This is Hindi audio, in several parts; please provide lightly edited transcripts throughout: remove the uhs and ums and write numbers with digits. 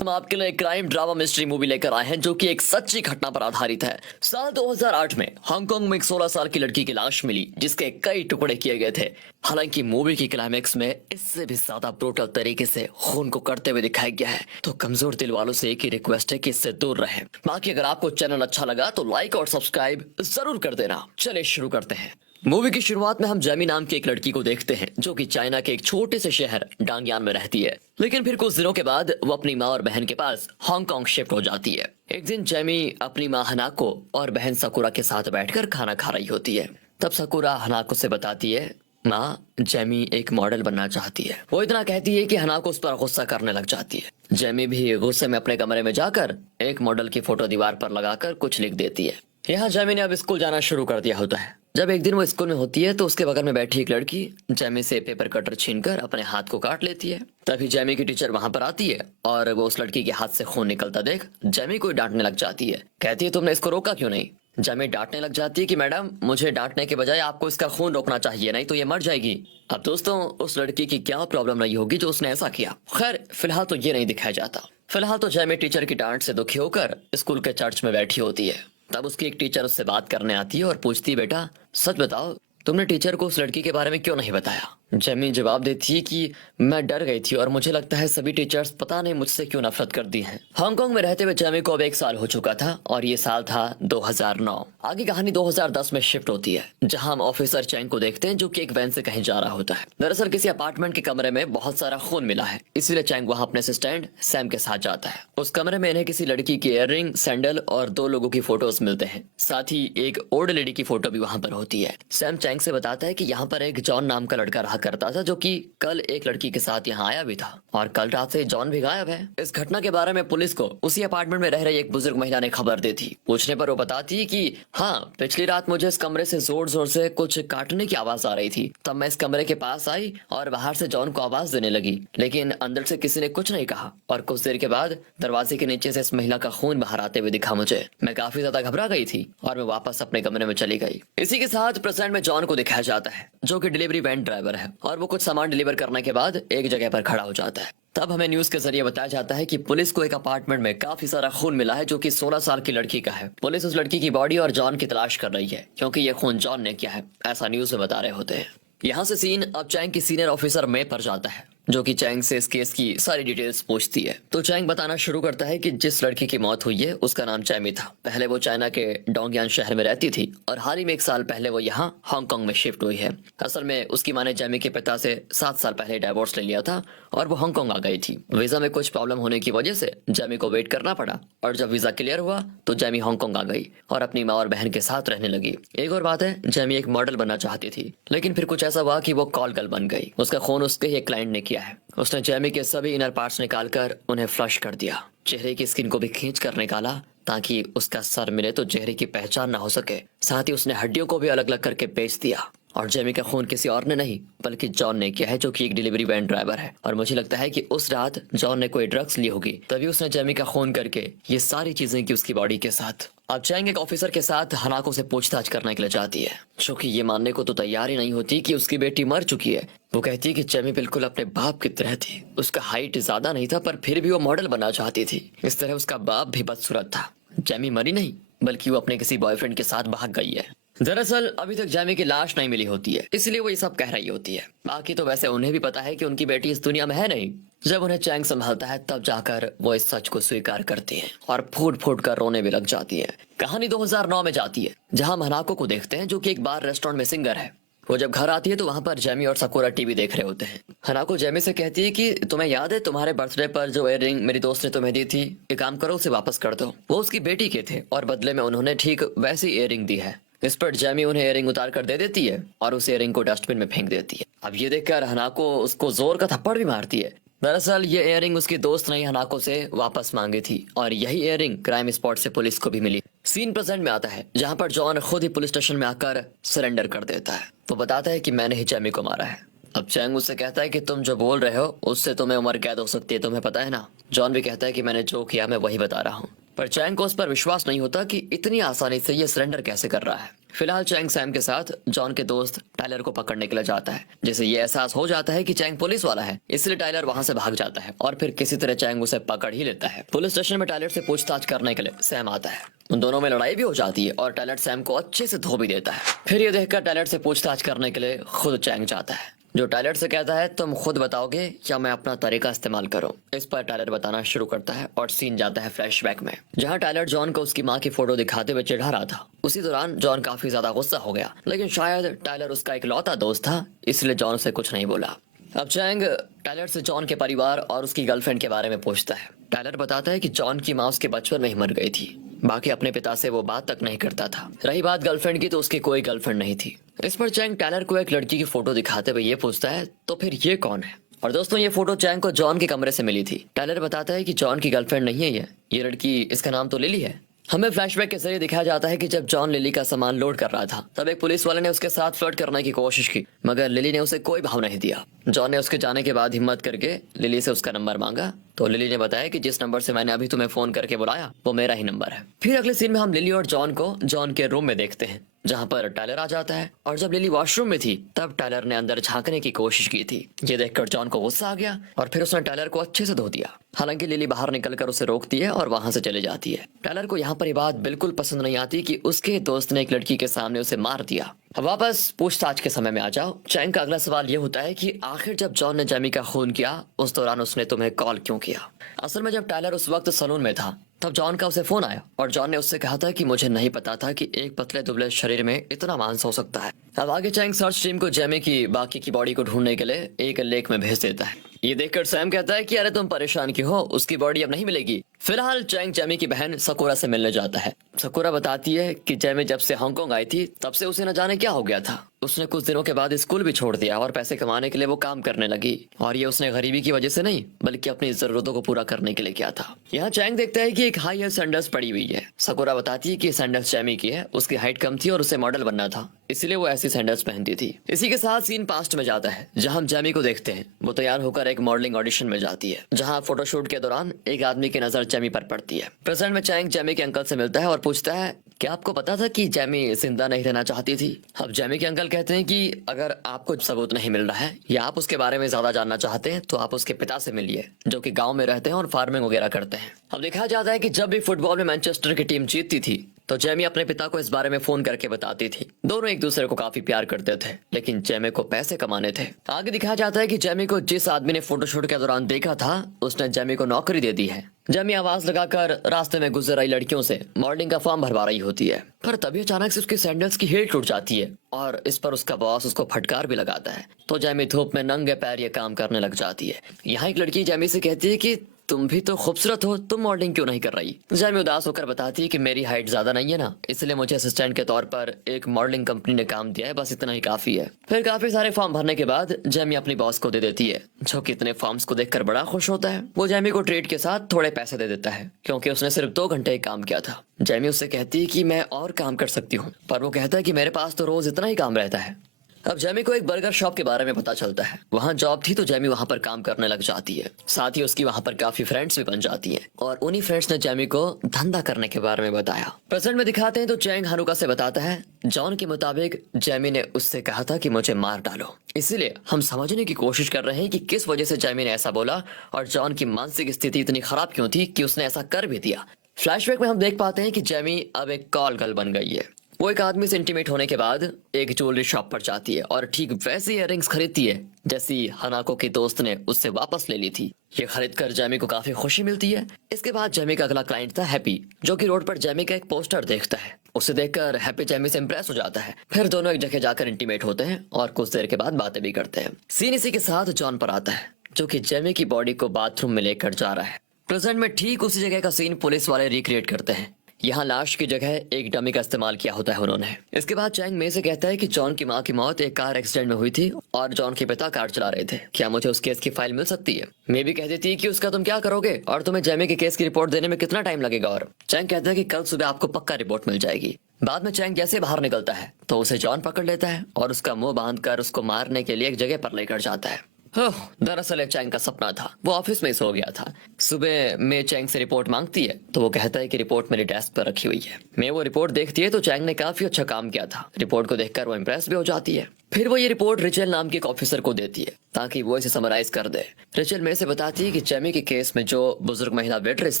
हम आपके लिए एक क्राइम ड्रामा मिस्ट्री मूवी लेकर आए हैं जो कि एक सच्ची घटना पर आधारित है। साल 2008 में हांगकांग में एक 16 साल की लड़की की लाश मिली जिसके कई टुकड़े किए गए थे। हालांकि मूवी की क्लाइमेक्स में इससे भी ज्यादा ब्रूटल तरीके से खून को करते हुए दिखाया गया है। तो कमजोर दिल वालों से एक ही रिक्वेस्ट है कि इससे दूर रहें। बाकी अगर आपको चैनल अच्छा लगा तो लाइक और सब्सक्राइब जरूर कर देना। चलिए शुरू करते हैं। मूवी की शुरुआत में हम जेमी नाम की एक लड़की को देखते हैं जो कि चाइना के एक छोटे से शहर डांगयान में रहती है। लेकिन फिर कुछ दिनों के बाद वो अपनी माँ और बहन के पास हांगकांग शिफ्ट हो जाती है। एक दिन जेमी अपनी माँ हनाको और बहन सकुरा के साथ बैठकर खाना खा रही होती है। तब सकुरा हनाको से बताती है, माँ, जेमी एक मॉडल बनना चाहती है। वो इतना कहती है कि हनाको उस पर गुस्सा करने लग जाती है। जेमी भी गुस्से में अपने कमरे में जाकर एक मॉडल की फोटो दीवार पर लगाकर कुछ लिख देती है। यहाँ जेमी ने अब स्कूल जाना शुरू कर दिया होता है। जब एक दिन वो स्कूल में होती है तो उसके बगल में बैठी एक लड़की जेमी से पेपर कटर छीनकर अपने हाथ को काट लेती है। तभी जेमी की टीचर वहां पर आती है और वो उस लड़की के हाथ से खून निकलता देख जेमी को डांटने लग जाती है। कहती है, तुमने इसको रोका क्यों नहीं? जेमी डांटने लग जाती है कि मैडम, मुझे डांटने के बजाय आपको इसका खून रोकना चाहिए, नहीं तो ये मर जाएगी। अब दोस्तों, उस लड़की की क्या प्रॉब्लम नहीं होगी जो उसने ऐसा किया। खैर, फिलहाल तो ये नहीं दिखाया जाता। फिलहाल तो जेमी टीचर की डांट से दुखी होकर स्कूल के चर्च में बैठी होती है। तब उसकी एक टीचर उससे बात करने आती है और पूछती है, बेटा सच बताओ, तुमने टीचर को उस लड़की के बारे में क्यों नहीं बताया? जेमी जवाब देती है कि मैं डर गई थी और मुझे लगता है सभी टीचर्स पता नहीं मुझसे क्यों नफरत करती हैं। हांगकांग में रहते हुए जेमी को अब 1 साल हो चुका था और ये साल था 2009। आगे कहानी 2010 में शिफ्ट होती है जहां हम ऑफिसर चैंग को देखते हैं जो कि एक वैन से कहीं जा रहा होता है। दरअसल किसी अपार्टमेंट के कमरे में बहुत सारा खून मिला है, इसीलिए चैंग वहां अपने असिस्टेंट सैम के साथ जाता है। उस कमरे में इन्हें किसी लड़की की इयररिंग, सैंडल और 2 लोगों की फोटोज मिलते हैं। साथ ही एक ओल्ड लेडी की फोटो भी वहां पर होती है। सैम चैंग से बताता है कि यहाँ पर एक जॉन नाम का लड़का रहा करता था जो कि कल एक लड़की के साथ यहाँ आया भी था और कल रात से जॉन भी गायब है। इस घटना के बारे में पुलिस को उसी अपार्टमेंट में रह रही एक बुजुर्ग महिला ने खबर दी थी। पूछने पर वो बताती है कि हाँ, पिछली रात मुझे इस कमरे से जोर जोर से कुछ काटने की आवाज आ रही थी। तब मैं इस कमरे के पास आई और बाहर से जॉन को आवाज देने लगी, लेकिन अंदर से किसी ने कुछ नहीं कहा और कुछ देर के बाद दरवाजे के नीचे से इस महिला का खून बाहर आते हुए दिखा मुझे। मैं काफी ज्यादा घबरा गई थी और मैं वापस अपने कमरे में चली गई। इसी के साथ प्रेजेंट में जॉन को दिखाया जाता है जो कि डिलीवरी वैन ड्राइवर है और वो कुछ सामान डिलीवर करने के बाद एक जगह पर खड़ा हो जाता है। तब हमें न्यूज के जरिए बताया जाता है कि पुलिस को एक अपार्टमेंट में काफी सारा खून मिला है जो कि 16 साल की लड़की का है। पुलिस उस लड़की की बॉडी और जॉन की तलाश कर रही है क्योंकि ये खून जॉन ने किया है, ऐसा न्यूज में बता रहे होते हैं। यहाँ से सीन अब चैंग की सीनियर ऑफिसर मे पर जाता है जो कि चैंग से इस केस की सारी डिटेल्स पूछती है। तो चैंग बताना शुरू करता है कि जिस लड़की की मौत हुई है उसका नाम चैमी था। पहले वो चाइना के डोंगयान शहर में रहती थी और हाल ही में 1 साल पहले वो यहाँ हांगकांग में शिफ्ट हुई है। असल में उसकी माँ ने चैमी के पिता से 7 साल पहले डाइवोर्स ले लिया था और वो हांगकांग आ गई थी। वीजा में कुछ प्रॉब्लम होने की वजह से जैमी को वेट करना पड़ा और जब वीजा क्लियर हुआ तो जैमी हांगकांग आ गई और अपनी माँ और बहन के साथ रहने लगी। एक और बात है, जैमी एक मॉडल बनना चाहती थी लेकिन फिर कुछ ऐसा हुआ कि वो कॉल गर्ल बन गई। उसका खून उसके ही एक क्लाइंट ने किया है। उसने जैमी के सभी इनर पार्ट्स निकालकर उन्हें फ्लश कर दिया। चेहरे की स्किन को भी खींच कर निकाला ताकि उसका सर मिले तो चेहरे की पहचान ना हो सके। साथ ही उसने हड्डियों को भी अलग अलग करके बेच दिया। और जेमी का खून किसी और ने नहीं बल्कि जॉन ने किया है जो कि एक डिलीवरी वैन ड्राइवर है। और मुझे लगता है कि उस रात जॉन ने कोई ड्रग्स ली होगी तभी उसने जेमी का खून करके ये सारी चीजें की उसकी बॉडी के साथ। अब चैंग एक ऑफिसर के साथ हनाको से पूछताछ करने के लिए जाती है जो कि ये मानने को तो तैयार ही नहीं होती कि उसकी बेटी मर चुकी है। वो कहती है कि जेमी बिल्कुल अपने बाप की तरह थी। उसका हाइट ज्यादा नहीं था पर फिर भी वो मॉडल बनना चाहती थी। इस तरह उसका बाप भी बदसूरत था। जेमी मरी नहीं बल्कि वो अपने किसी बॉयफ्रेंड के साथ भाग गई है। दरअसल अभी तक जेमी की लाश नहीं मिली होती है, इसलिए वो ये सब कह रही होती है। बाकी तो वैसे उन्हें भी पता है कि उनकी बेटी इस दुनिया में है नहीं। जब उन्हें चैंग संभालता है तब जाकर वो इस सच को स्वीकार करती हैं और फूट फूट कर रोने भी लग जाती है। कहानी 2009 में जाती है जहां हम हनाको को देखते हैं जो कि एक बार रेस्टोरेंट में सिंगर है। वो जब घर आती है तो वहां पर जेमी और सकुरा टीवी देख रहे होते हैं। हनाको जेमी से कहती है कि तुम्हें याद है तुम्हारे बर्थडे पर जो इयररिंग मेरी दोस्त ने तुम्हें दी थी, एक काम करो उसे वापस कर दो। वो उसकी बेटी के थे और बदले में उन्होंने ठीक वैसी इयररिंग दी है। इस पर जेमी उन्हें इयररिंग उतार कर दे देती है और उस इयररिंग को डस्टबिन में फेंक देती है। अब ये देखकर हनाको उसको जोर का थप्पड़ भी मारती है। दरअसल ये इयररिंग उसकी दोस्त ने हनाको से वापस मांगी थी और यही इयररिंग क्राइम स्पॉट से पुलिस को भी मिली। सीन प्रेजेंट में आता है जहां पर जॉन खुद ही पुलिस स्टेशन में आकर सरेंडर कर देता है। वो बताता है कि मैंने ही जेमी को मारा है। अब चैंग उससे कहता है कि तुम जो बोल रहे हो उससे तुम्हें उम्र कैद हो सकती है, तुम्हें पता है ना। जॉन भी कहता है कि मैंने जो किया मैं वही बता रहा हूँ, पर चैंग को उस पर विश्वास नहीं होता कि इतनी आसानी से ये सरेंडर कैसे कर रहा है। फिलहाल चैंग सैम के साथ जॉन के दोस्त टायलर को पकड़ने के लिए जाता है, जिसे ये एहसास हो जाता है कि चैंग पुलिस वाला है, इसलिए टायलर वहां से भाग जाता है और फिर किसी तरह चैंग उसे पकड़ ही लेता है। पुलिस स्टेशन में टायलर से पूछताछ करने के लिए सैम आता है। उन दोनों में लड़ाई भी हो जाती है और टायलर सैम को अच्छे से धो भी देता है। फिर ये देखकर टायलर से पूछताछ करने के लिए खुद चैंग जाता है, जो टायलर से कहता है तुम खुद बताओगे या मैं अपना तरीका इस्तेमाल करूं। इस पर टायलर बताना शुरू करता है और सीन जाता है फ्लैशबैक में, जहां टायलर जॉन को उसकी मां की फोटो दिखाते हुए चिढ़ा रहा था। उसी दौरान जॉन काफी ज्यादा गुस्सा हो गया, लेकिन शायद टायलर उसका इकलौता दोस्त था, इसलिए जॉन से कुछ नहीं बोला। अब चैंग टायलर से जॉन के परिवार और उसकी गर्लफ्रेंड के बारे में पूछता है। टायलर बताता है कि जॉन की माँ उसके बचपन में ही मर गई थी, बाकी अपने पिता से वो बात तक नहीं करता था। रही बात गर्लफ्रेंड की, तो उसकी कोई गर्लफ्रेंड नहीं थी। इस पर चैंग टायलर को एक लड़की की फोटो दिखाते हुए ये पूछता है तो फिर ये कौन है। और दोस्तों, ये फोटो चैंग को जॉन के कमरे से मिली थी। टायलर बताता है कि जॉन की गर्लफ्रेंड नहीं है ये लड़की, इसका नाम तो लिली है। हमें फ्लैशबैक के जरिए दिखाया जाता है कि जब जॉन लिली का सामान लोड कर रहा था, तब एक पुलिस वाले ने उसके साथ फ्लर्ट करने की कोशिश की, मगर लिली ने उसे कोई भाव नहीं दिया। जॉन ने उसके जाने के बाद हिम्मत करके लिली से उसका नंबर मांगा, तो लिली ने बताया कि जिस नंबर से मैंने अभी तुम्हें फोन करके बुलाया वो मेरा ही नंबर है। फिर अगले सीन में हम लिली और जॉन को जॉन के रूम में देखते हैं, जहां पर टायलर आ जाता है। और जब लिली वॉशरूम में थी, तब टायलर ने अंदर झांकने की कोशिश की थी। ये देखकर जॉन को गुस्सा आ गया और फिर उसने टायलर को अच्छे से धो दिया। हालांकि लिली बाहर निकलकर उसे रोकती है और वहां से चले जाती है। टायलर को यहाँ पर ये बात बिल्कुल पसंद नहीं आती कि उसके दोस्त ने एक लड़की के सामने उसे मार दिया। अब वापस पूछताछ के समय में आ जाओ। चैंग का अगला सवाल ये होता है कि आखिर जब जॉन ने जेमी का खून किया, उस दौरान उसने तुम्हें कॉल क्यों किया। असल में जब टायलर उस वक्त सलून में था, तब जॉन का उसे फोन आया और जॉन ने उससे कहा था कि मुझे नहीं पता था कि एक पतले दुबले शरीर में इतना मांस हो सकता है। अब आगे चैंग सर्च टीम को जेमी की बाकी की बॉडी को ढूंढने के लिए एक लेक में भेज देता है। ये देखकर सैम कहता है कि अरे तुम परेशान क्यों हो, उसकी बॉडी अब नहीं मिलेगी। फिलहाल चैंग जेमी की बहन सकुरा से मिलने जाता है। सकुरा बताती है कि जेमी जब से हांगकांग आई थी, तब से उसे न जाने क्या हो गया था। उसने कुछ दिनों के बाद स्कूल भी छोड़ दिया और पैसे कमाने के लिए वो काम करने लगी। और ये उसने गरीबी की वजह से नहीं, बल्कि अपनी जरूरतों को पूरा करने के लिए किया था। यहाँ चैंग देखता है कि एक हाई हील सैंडल्स पड़ी हुई है। सकुरा बताती है कि सैंडल्स जेमी की है, उसकी हाइट कम थी और उसे मॉडल बनना था, इसलिए वो ऐसी सैंडल्स पहनती थी। इसी के साथ सीन पास्ट में जाता है, जहां हम जेमी को देखते हैं। वो तैयार होकर एक मॉडलिंग ऑडिशन में जाती है, जहां फोटोशूट के दौरान एक आदमी की नजर जेमी पर पड़ती है। प्रेजेंट में चैंग जेमी के अंकल से मिलता है और पूछता है क्या आपको पता था कि जेमी जिंदा नहीं रहना चाहती थी। अब जेमी के अंकल कहते हैं कि अगर आपको सबूत नहीं मिल रहा है या आप उसके बारे में ज्यादा जानना चाहते हैं, तो आप उसके पिता से मिलिए, जो कि गांव में रहते हैं और फार्मिंग वगैरह करते हैं। अब देखा जाता है कि जब भी फुटबॉल में मैनचेस्टर की टीम जीतती थी, तो जेमी अपने पिता को इस बारे में फोन करके बताती थी। दोनों एक दूसरे को काफी प्यार करते थे, लेकिन जेमी को पैसे कमाने थे। आगे दिखाया जाता है कि जेमी को जिस आदमी ने फोटोशूट के दौरान देखा था, उसने जेमी को नौकरी दे दी है। जेमी आवाज लगाकर रास्ते में गुजर रही लड़कियों से मॉडलिंग का फॉर्म भरवा रही होती है, पर तभी अचानक से उसकी सैंडल्स की हील टूट जाती है और इस पर उसका बॉस उसको फटकार भी लगाता है। तो जेमी धूप में नंगे पैर ये काम करने लग जाती है। यहाँ एक लड़की जेमी से कहती है कि तुम भी तो खूबसूरत हो, तुम मॉडलिंग क्यों नहीं कर रही। जेमी उदास होकर बताती है कि मेरी हाइट ज्यादा नहीं है ना, इसलिए मुझे असिस्टेंट के तौर पर एक मॉडलिंग कंपनी ने काम दिया है, बस इतना ही काफी है। फिर काफी सारे फॉर्म भरने के बाद जेमी अपनी बॉस को दे देती है, जो कि इतने फॉर्म्स को देखकर बड़ा खुश होता है। वो जेमी को ट्रीट के साथ थोड़े पैसे दे देता है, क्योंकि उसने सिर्फ 2 घंटे ही काम किया था। जेमी उससे कहती है कि मैं और काम कर सकती हूँ, पर वो कहता है कि मेरे पास तो रोज इतना ही काम रहता है। अब जेमी को एक बर्गर शॉप के बारे में पता चलता है। वहाँ जॉब थी, तो जेमी वहाँ पर काम करने लग जाती है। साथ ही उसकी वहाँ पर काफी फ्रेंड्स भी बन जाती हैं और उन्हीं फ्रेंड्स ने जेमी को धंधा करने के बारे में बताया। प्रेजेंट में दिखाते हैं तो चैंग हानुका से बताता है जॉन के मुताबिक जेमी ने उससे कहा था कि मुझे मार डालो। इसीलिए हम समझने की कोशिश कर रहे हैं कि किस वजह से जेमी ने ऐसा बोला और जॉन की मानसिक स्थिति इतनी खराब क्यों थी कि उसने ऐसा कर भी दिया। फ्लैशबैक में हम देख पाते हैं कि जेमी अब एक कॉल गर्ल बन गई है। वो एक आदमी से इंटीमेट होने के बाद एक ज्वेलरी शॉप पर जाती है और ठीक वैसी इयररिंग्स खरीदती है जैसी हनाको के दोस्त ने उससे वापस ले ली थी। ये खरीद कर जेमी को काफी खुशी मिलती है। इसके बाद जेमी का अगला क्लाइंट था हैप्पी, जो कि रोड पर जेमी का एक पोस्टर देखता है। उसे देखकर हैप्पी जेमी से इंप्रेस हो जाता है। फिर दोनों एक जगह जाकर इंटीमेट होते हैं और कुछ देर के बाद बातें भी करते हैं। सीन इसी के साथ जॉन पर आता है, जो कि जेमी की बॉडी को बाथरूम में लेकर जा रहा है। प्रेजेंट में ठीक उसी जगह का सीन पुलिस वाले रिक्रिएट करते हैं। यहाँ लाश की जगह एक डमी का इस्तेमाल किया होता है उन्होंने। इसके बाद चैंग मे से कहता है कि जॉन की माँ की मौत एक कार एक्सीडेंट में हुई थी और जॉन के पिता कार चला रहे थे। क्या मुझे उस केस की फाइल मिल सकती है। मे भी कह देती है कि उसका तुम क्या करोगे और तुम्हें जेमी के केस की रिपोर्ट देने में कितना टाइम लगेगा। और चैंग कहता है कि कल सुबह आपको पक्का रिपोर्ट मिल जाएगी। बाद में चैंग जैसे बाहर निकलता है तो उसे जॉन पकड़ लेता है और उसका मुंह बांधकर उसको मारने के लिए एक जगह पर लेकर जाता है। ओह, दरअसल ये चैंग का सपना था। वो ऑफिस में ही सो गया था। सुबह मे चैंग से रिपोर्ट मांगती है तो वो कहता है कि रिपोर्ट मेरी डेस्क पर रखी हुई है। मे वो रिपोर्ट देखती है तो चैंग ने काफी अच्छा काम किया था। रिपोर्ट को देखकर वो इम्प्रेस भी हो जाती है। फिर वो ये रिपोर्ट रिचल नाम के एक ऑफिसर को देती है ताकि वो इसे समराइज कर दे। रिचल मे से बताती है कि जैमी के केस में जो बुजुर्ग महिला वेटरेस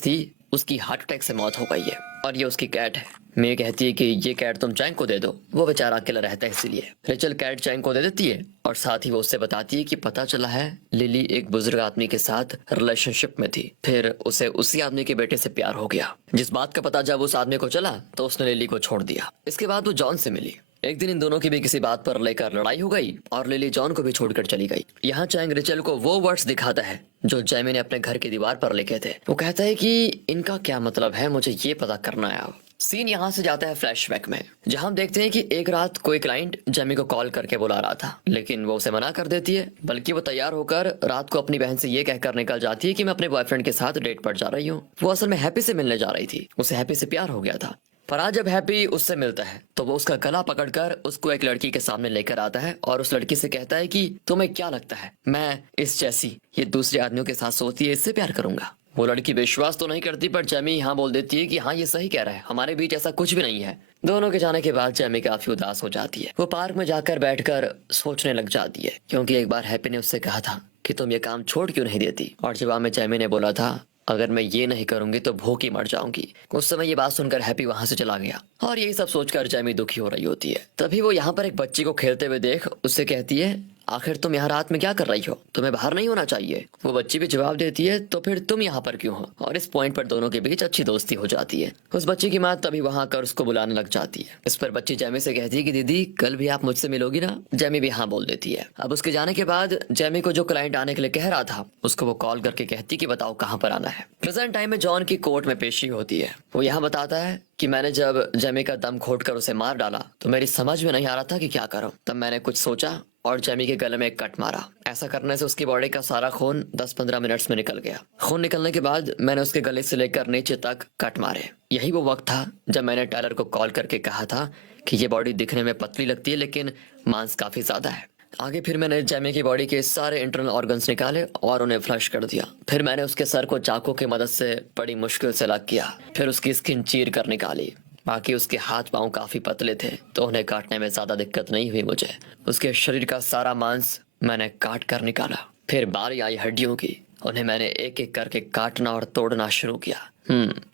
थी उसकी हार्ट अटैक से मौत हो गई है और ये उसकी कैट है। मे कहती है कि ये कैट तुम चैंग को दे दो, वो बेचारा अकेला रहता है इसीलिए। रिचल कैट चैंग को दे देती है और साथ ही वो उससे बताती है कि पता चला है लिली एक बुजुर्ग आदमी के साथ रिलेशनशिप में थी, फिर उसे उसी आदमी के बेटे से प्यार हो गया। जिस बात का पता जब उस आदमी को चला तो उसने लिली को छोड़ दिया। इसके बाद वो जॉन से मिली। एक दिन इन दोनों की भी किसी बात पर लेकर लड़ाई हो गई और लिली जॉन को भी छोड़कर चली गई। यहाँ चैंग रिचल को वो वर्ड्स दिखाता है जो जैमी ने अपने घर की दीवार पर लिखे थे। वो कहता है कि इनका क्या मतलब है, मुझे ये पता करना है अब। सीन यहाँ से जाता है फ्लैशबैक में, जहाँ हम देखते हैं कि एक रात कोई क्लाइंट जैमी को कॉल करके बुला रहा था, लेकिन वो उसे मना कर देती है। बल्कि वो तैयार होकर रात को अपनी बहन से ये कहकर निकल जाती है कि मैं अपने बॉयफ्रेंड के साथ डेट पर जा रही हूँ। वो असल में हैप्पी से मिलने जा रही थी। उसे हैप्पी से प्यार हो गया था। पर आज जब हैप्पी उससे मिलता है तो वो उसका गला पकड़कर उसको एक लड़की के सामने लेकर आता है और उस लड़की से कहता है कि तुम्हें क्या लगता है मैं इस जैसी ये दूसरे आदमियों के साथ सोती है इससे प्यार करूंगा। वो लड़की विश्वास तो नहीं करती पर जैमी हाँ बोल देती है कि हाँ ये सही कह रहा है, हमारे बीच ऐसा कुछ भी नहीं है। दोनों के जाने के बाद जैमी काफी उदास हो जाती है। वो पार्क में जाकर बैठकर सोचने लग जाती है क्योंकि एक बार हैप्पी ने उससे कहा था कि तुम ये काम छोड़ क्यों नहीं देती, और जवाब में जैमी ने बोला था अगर मैं ये नहीं करूंगी तो भूख ही मर जाऊंगी। उस समय ये बात सुनकर हैप्पी वहां से चला गया और यही सब सोचकर जैमी दुखी हो रही होती है। तभी वो यहाँ पर एक बच्ची को खेलते हुए देख उससे कहती है आखिर तुम यहाँ रात में क्या कर रही हो, तुम्हें बाहर नहीं होना चाहिए। वो बच्ची भी जवाब देती है तो फिर तुम यहाँ पर क्यों हो, और इस पॉइंट पर दोनों के बीच अच्छी दोस्ती हो जाती है। उस बच्ची की माँ तभी वहां आकर उसको बुलाने लग जाती है। इस पर बच्ची जैमी से कहती है कि दीदी कल भी आप मुझसे मिलोगी ना। जैमी भी हाँ बोल देती है। अब उसके जाने के बाद जैमी को जो क्लाइंट आने के लिए कह रहा था उसको वो कॉल करके कहती कि बताओ कहाँ पर आना है। प्रेजेंट टाइम में जॉन की कोर्ट में पेशी होती है। वो यहाँ बताता है कि मैंने जब जैमी का दम घोटकर उसे मार डाला तो मेरी समझ में नहीं आ रहा था कि क्या करूं। तब मैंने कुछ सोचा और जैमी के गले में एक कट मारा। ऐसा करने से उसकी बॉडी का सारा खून 10-15 मिनट्स में निकल गया। खून निकलने के बाद मैंने उसके गले से लेकर नीचे तक कट मारे। यही वो वक्त था जब मैंने टेलर को कॉल करके कहा था कि ये बॉडी दिखने में पतली लगती है लेकिन मांस काफी ज्यादा है। आगे फिर मैंने जैमी की बॉडी के सारे इंटरनल ऑर्गन्स निकाले और उन्हें फ्लश कर दिया। फिर मैंने उसके सर को चाकू की मदद से बड़ी मुश्किल से अलग किया। फिर उसकी स्किन चीर कर निकाली। बाकी उसके हाथ पांव काफी पतले थे तो उन्हें काटने में ज्यादा दिक्कत नहीं हुई मुझे। उसके शरीर का सारा मांस मैंने काट कर निकाला। फिर बारी आई हड्डियों की, उन्हें मैंने एक एक करके काटना और तोड़ना शुरू किया।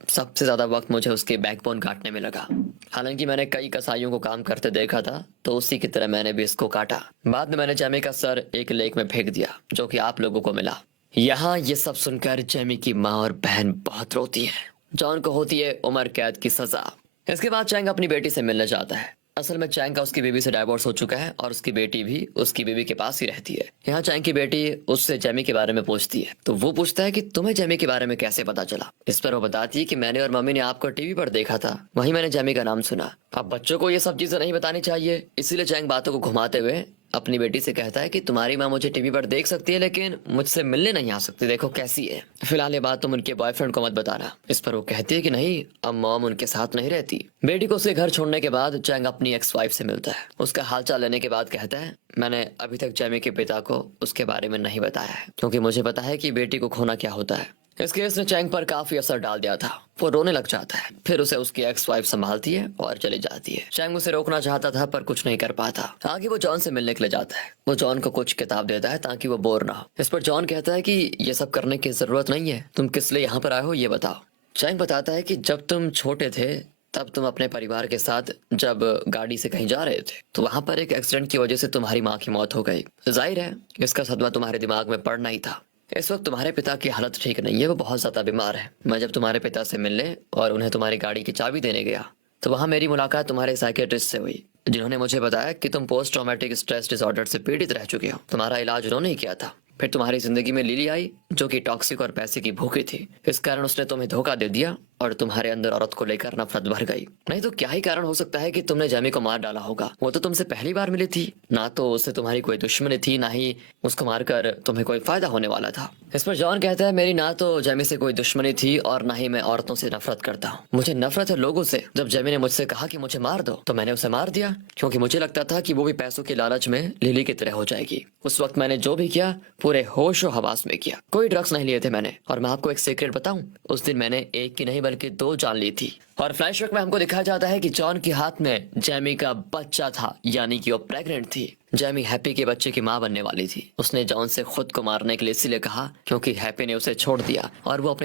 सबसे ज्यादा वक्त मुझे उसके बैकबोन काटने में लगा। हालांकि मैंने कई कसाईयों को काम करते देखा था तो उसी की तरह मैंने भी इसको काटा। बाद में मैंने जैमी का सर एक लेक में फेंक दिया जो कि आप लोगों को मिला। यहाँ ये सब सुनकर जैमी की माँ और बहन बहुत रोती है। जॉन को होती है उम्र कैद की सजा। इसके बाद चैंग अपनी बेटी से मिलने जाता है। असल में चैंग का उसकी बीवी से डाइवोर्स हो चुका है और उसकी बेटी भी उसकी बीवी के पास ही रहती है। यहाँ चैंग की बेटी उससे जैमी के बारे में पूछती है तो वो पूछता है कि तुम्हें जैमी के बारे में कैसे पता चला। इस पर वो बताती है कि मैंने और मम्मी ने आपको टीवी पर देखा था, वहीं मैंने जैमी का नाम सुना। अब बच्चों को ये सब चीजें नहीं बतानी चाहिए, इसीलिए चैंग बातों को घुमाते हुए अपनी बेटी से कहता है कि तुम्हारी माँ मुझे टीवी पर देख सकती है लेकिन मुझसे मिलने नहीं आ सकती, देखो कैसी है। फिलहाल ये बात तुम उनके बॉयफ्रेंड को मत बताना। इस पर वो कहती है कि नहीं, अब मॉम उनके साथ नहीं रहती। बेटी को उसके घर छोड़ने के बाद चैंग अपनी एक्स वाइफ से मिलता है। उसका हालचाल लेने के बाद कहता है मैंने अभी तक जैमी के पिता को उसके बारे में नहीं बताया है क्योंकि मुझे पता है कि बेटी को खोना क्या होता है। इस केस ने चैंग पर काफी असर डाल दिया था। वो रोने लग जाता है। फिर उसे उसकी एक्स वाइफ संभालती है और चली जाती है। चैंग उसे रोकना चाहता था पर कुछ नहीं कर पाता। आगे वो जॉन से मिलने के लिए जाता है। वो जॉन को कुछ किताब देता है ताकि वो बोर ना हो। इस पर जॉन कहता है कि ये सब करने की जरूरत नहीं है, तुम किस लिए यहाँ पर आए हो ये बताओ। चैंग बताता है कि जब तुम छोटे थे तब तुम अपने परिवार के साथ जब गाड़ी से कहीं जा रहे थे तो वहां पर एक एक्सीडेंट की वजह से तुम्हारी माँ की मौत हो गई। जाहिर है इसका सदमा तुम्हारे दिमाग में पड़ना ही था। इस वक्त तुम्हारे पिता की हालत ठीक नहीं है, वो बहुत ज्यादा बीमार है। मैं जब तुम्हारे पिता से मिलने और उन्हें तुम्हारी गाड़ी की चाबी देने गया तो वहां मेरी मुलाकात तुम्हारे साइकियाट्रिस्ट से हुई, जिन्होंने मुझे बताया कि तुम पोस्ट ट्रॉमेटिक स्ट्रेस डिसऑर्डर से पीड़ित रह चुके हो। तुम्हारा इलाज उन्होंने ही किया था। फिर तुम्हारी जिंदगी में लिली आई जो कि टॉक्सिक और पैसे की भूखी थी। इस कारण उसने तुम्हें धोखा दे दिया और तुम्हारे अंदर औरत को लेकर नफरत भर गई। नहीं तो क्या ही कारण हो सकता है कि तुमने जैमी को मार डाला होगा। वो तो तुमसे पहली बार मिली थी, ना तो उससे तुम्हारी कोई दुश्मनी थी, ना ही उसको मारकर तुम्हें कोई फायदा होने वाला था। इस पर जॉन कहता है, मेरी ना तो जैमी से कोई दुश्मनी थी और ना ही मैं औरतों से नफरत करता हूँ। मुझे नफरत है लोगों से। जब जैमी ने मुझसे कहा कि मुझे मार दो तो मैंने उसे मार दिया, क्योंकि मुझे लगता था कि वो भी पैसों के लालच में लिली की तरह हो जाएगी। उस वक्त मैंने जो भी किया पूरे होश और हवास में किया, कोई ड्रग्स नहीं लिए थे मैंने। और मैं आपको एक सीक्रेट बताऊं, उस दिन मैंने एक की नहीं बल्कि 2 जान ली थी। और फ्लैशबैक में हमको दिखाया जाता है कि जॉन के हाथ में जैमी का बच्चा था, यानी कि वो प्रेग्नेंट थी। जैमी हैप्पी के बच्चे की मां बनने वाली थी। उसने जॉन से खुद को मारने के लिए इसलिए कहा क्योंकि हैप्पी ने उसे छोड़ दिया और वो अपनी